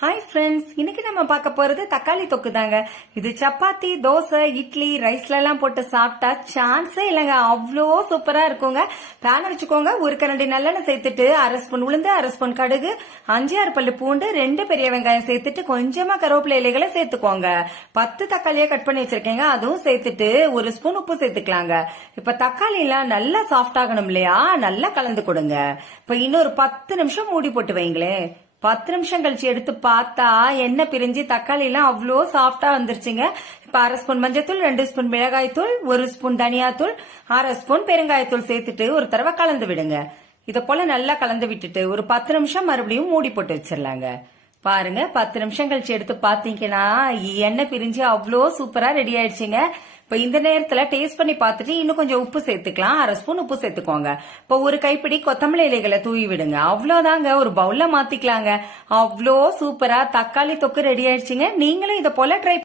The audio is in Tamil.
ஹாய் ஃப்ரெண்ட்ஸ், இன்னைக்கு நம்ம பார்க்க போறது தக்காளி தொக்கு தாங்க. இது சப்பாத்தி, தோசை, இட்லி, ரைஸ்ல எல்லாம் போட்டு சாப்பிட்டா சான்ஸே இல்லைங்க. அவ்வளோ சூப்பரா இருக்குங்க. பேன் வச்சுக்கோங்க. ஒரு கரண்டி நல்லெண்ணெய் சேர்த்துட்டு 1/2 ஸ்பூன் உளுந்து, 1/2 ஸ்பூன் கடுகு, 5-6 பல்லு பூண்டு, 2 பெரிய வெங்காயம் சேர்த்துட்டு கொஞ்சமா கருவேப்பிலை இலைகளை சேர்த்துக்கோங்க. 10 தக்காளியை கட் பண்ணி வச்சிருக்கேங்க, அதுவும் சேர்த்துட்டு 1 ஸ்பூன் உப்பு சேர்த்துக்கலாங்க. இப்ப தக்காளி எல்லாம் நல்லா சாஃப்ட் ஆகணும் இல்லையா, நல்லா கலந்து கொடுங்க. இப்ப இன்னொரு 10 நிமிஷம் மூடி போட்டு வைங்களேன். 10 நிமிஷம் கழிச்சு எடுத்து பார்த்தா எண்ணெய் பிரிஞ்சு தக்காளி எல்லாம் அவ்வளோ சாஃப்டா வந்துருச்சுங்க. இப்ப 1/2 ஸ்பூன் மஞ்சத்தூள், 2 ஸ்பூன் மிளகாய் தூள், 1 ஸ்பூன் தனியாத்தூள், 1/2 ஸ்பூன் பெருங்காயத்தூள் சேர்த்துட்டு ஒரு தடவை கலந்து விடுங்க. இத போல நல்லா கலந்து விட்டுட்டு ஒரு 10 நிமிஷம் மறுபடியும் மூடி போட்டு வச்சிடலாங்க. பாருங்க, 10 நிமிஷம் கழிச்சு எடுத்து பாத்தீங்கன்னா எண்ணெய் பிரிஞ்சு அவ்வளோ சூப்பரா ரெடி ஆயிடுச்சுங்க. இப்ப இந்த நேரத்துல டேஸ்ட் பண்ணி பார்த்துட்டு இன்னும் கொஞ்சம் உப்பு சேர்த்துக்கலாம். 1/2 ஸ்பூன் உப்பு சேர்த்துக்கோங்க. இப்ப ஒரு கைப்பிடி கொத்தமல்லி இலைகளை தூவி விடுங்க. அவ்வளவுதாங்க, ஒரு பவுல்ல மாத்திக்கலாங்க. அவ்வளோ சூப்பரா தக்காளி தொக்கு ரெடி ஆயிடுச்சுங்க. நீங்களும் இத போல ட்ரை